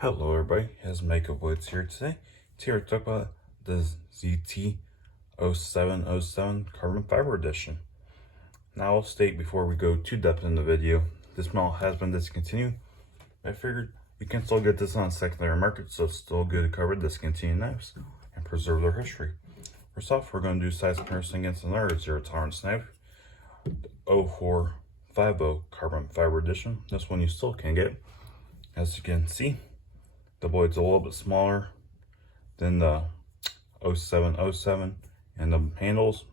Hello everybody, it's Makeup Woods here today. Here to talk about the ZT0707 Carbon Fiber Edition. Now I'll state before we go too depth in the video, this model has been discontinued. I figured you can still get this on the secondary market, so it's still good to cover discontinued knives and preserve their history. First off, we're going to do size comparison against another zero tolerance knife, the 0450 Carbon Fiber Edition. This one you still can get. As you can see, the blade's a little bit smaller than the 0707, and the handles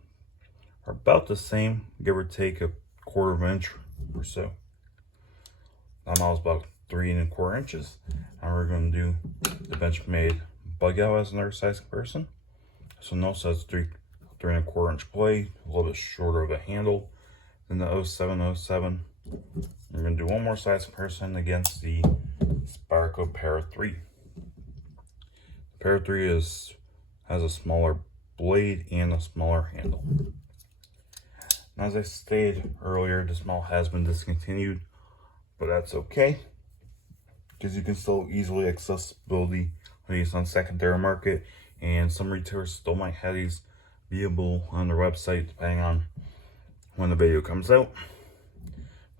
are about the same, give or take a quarter of an inch or so. That model's about 3¼ inches. And we're going to do the Benchmade bug out as another size comparison. So notice that's 3¼ inch blade, a little bit shorter of a handle than the 0707. We're going to do one more size comparison against the Spyderco Para 3. The Para 3 has a smaller blade and a smaller handle. Now, as I stated earlier, this model has been discontinued, but that's okay, because you can still easily accessibility these on secondary market, and some retailers still might have these viewable on their website depending on when the video comes out.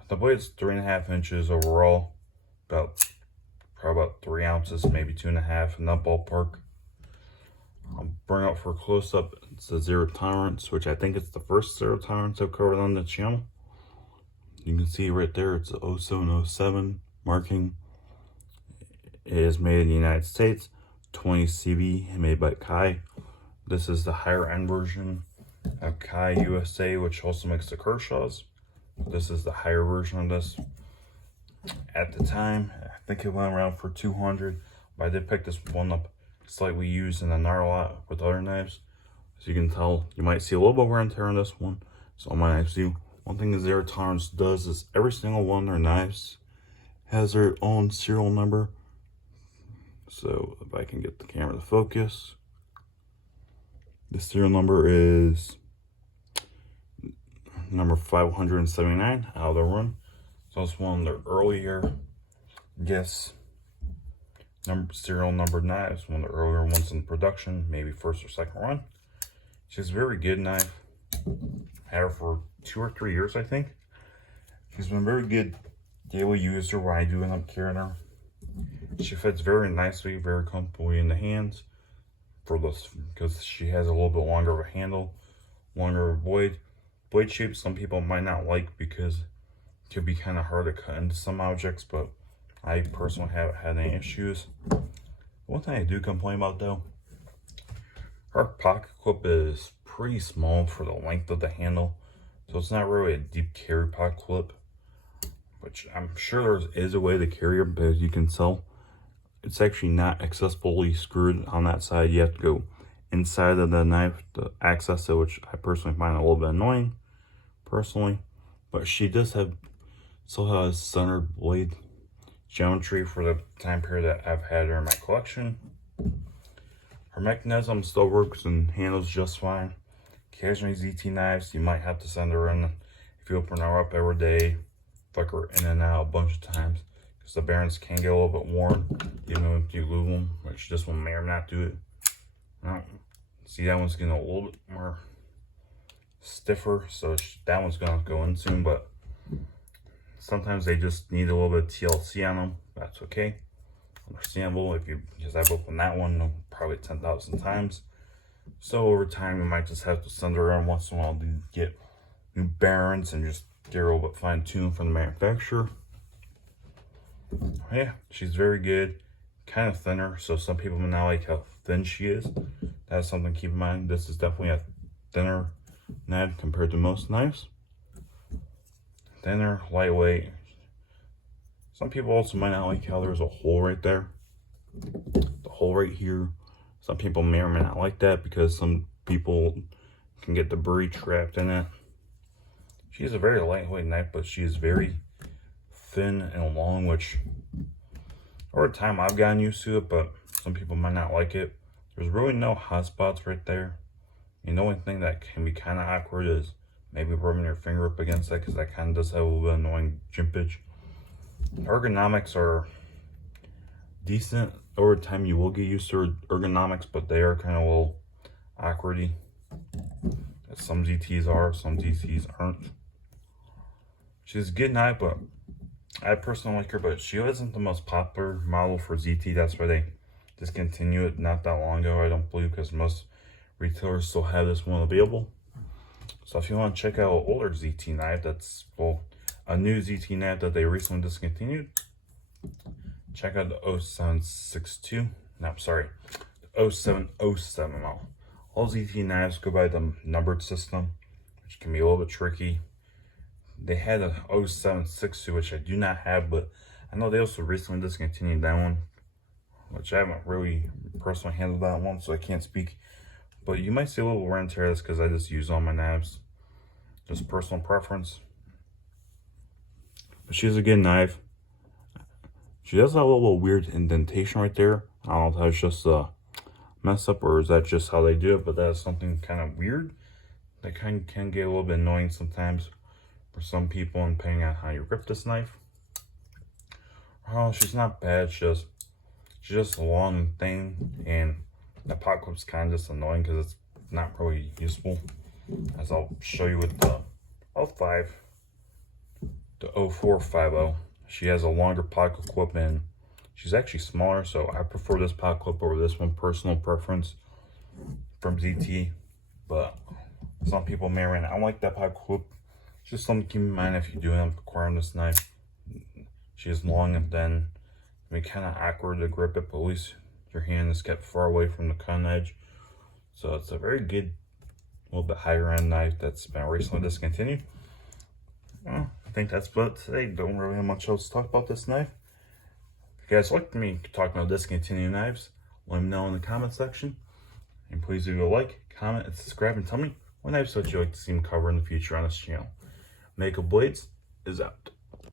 The blade's 3½ inches overall, probably about 3 ounces, maybe 2½ in that ballpark. I'll bring up for a close-up. It's the zero tolerance, which I think it's the first zero tolerance I've covered on the channel. You can see right there, it's the 0707 marking. It is made in the United States, 20 CV, made by Kai. This is the higher end version of Kai USA, which also makes the Kershaws. This is the higher version of this. At the time, I think it went around for 200, but I did pick this one up slightly used in another lot with other knives. As you can tell, you might see a little bit of wear and tear on this one. So on my knives do. One thing the zero tolerance does is every single one of their knives has their own serial number. So if I can get the camera to focus, the serial number is number 579 out of the run. So it's one of the earlier, serial numbered knives, one of the earlier ones in production, maybe first or second run. She's a very good knife. Had her for 2 or 3 years, I think. She's been a very good daily user when I do end up carrying her. She fits very nicely, very comfortably in the hands for this, because she has a little bit longer of a handle, longer of a blade. Blade shape some people might not like because it could be kind of hard to cut into some objects, but I personally haven't had any issues. One thing I do complain about though, her pocket clip is pretty small for the length of the handle, so it's not really a deep carry pocket clip, which I'm sure there is a way to carry it, but as you can tell, it's actually not accessibly screwed on that side. You have to go inside of the knife to access it, which I personally find a little bit annoying personally. But she does still has centered blade geometry for the time period that I've had her in my collection. Her mechanism still works and handles just fine. Occasionally ZT knives, you might have to send her in if you open her up every day, flick her in and out a bunch of times, because the bearings can get a little bit worn even if you lube them, which this one may or not do it. See, that one's getting a little bit more stiffer, so that one's gonna go in soon, but sometimes they just need a little bit of TLC on them. That's okay, understandable. Because I've opened that one probably 10,000 times, so over time you might just have to send her around once in a while to get new bearings and just get her a little bit fine-tuned from the manufacturer. Yeah, she's very good, kind of thinner, so some people may not like how thin she is. That's something to keep in mind. This is definitely a thinner knife compared to most knives. Thinner, lightweight. Some people also might not like how there's a hole right there. The hole right here. Some people may or may not like that because some people can get debris trapped in it. She's a very lightweight knife, but she's very thin and long, which over time I've gotten used to it, but some people might not like it. There's really no hot spots right there. And the only thing that can be kind of awkward is maybe rubbing your finger up against that, because that kind of does have a little bit annoying jimpage. Ergonomics are decent. Over time, you will get used to ergonomics, but they are kind of a little awkwardy. Some ZTs are, some ZTs aren't. She's a good knife, but I personally like her, but she isn't the most popular model for ZT. That's why they discontinued it not that long ago, I don't believe, because most retailers still have this one available. So if you want to check out an older ZT knife, that's, well, a new ZT knife that they recently discontinued, check out the 0762. No, sorry, the 0707 model. All ZT knives go by the numbered system, which can be a little bit tricky. They had a 0762, which I do not have, but I know they also recently discontinued that one, which I haven't really personally handled that one, so I can't speak. But you might see a little wear and tear because I just use all my knives. Just personal preference. But she's a good knife. She does have a little weird indentation right there. I don't know if that's just a mess up or is that just how they do it, but that's something kind of weird. That kind of can get a little bit annoying sometimes for some people, and depending on how you grip this knife. Oh, she's not bad. She's just a long thing, and the pot clip's kind of just annoying because it's not really useful. As I'll show you with the 05, the 0450. She has a longer pocket clip and she's actually smaller, so I prefer this pocket clip over this one, personal preference from ZT. But some people may run, I like that pocket clip. Just something to keep in mind if you do end up acquiring this knife. She is long and then it may be kind of awkward to grip it, but at least your hand is kept far away from the cutting edge. So it's a very good, a little bit higher end knife that's been recently discontinued. Well, I think that's about it today. Don't really have much else to talk about this knife. If you guys like me talking about discontinued knives, let me know in the comment section. And please leave a like, comment, and subscribe, and tell me what knives would you like to see me cover in the future on this channel. Mako Blades is out.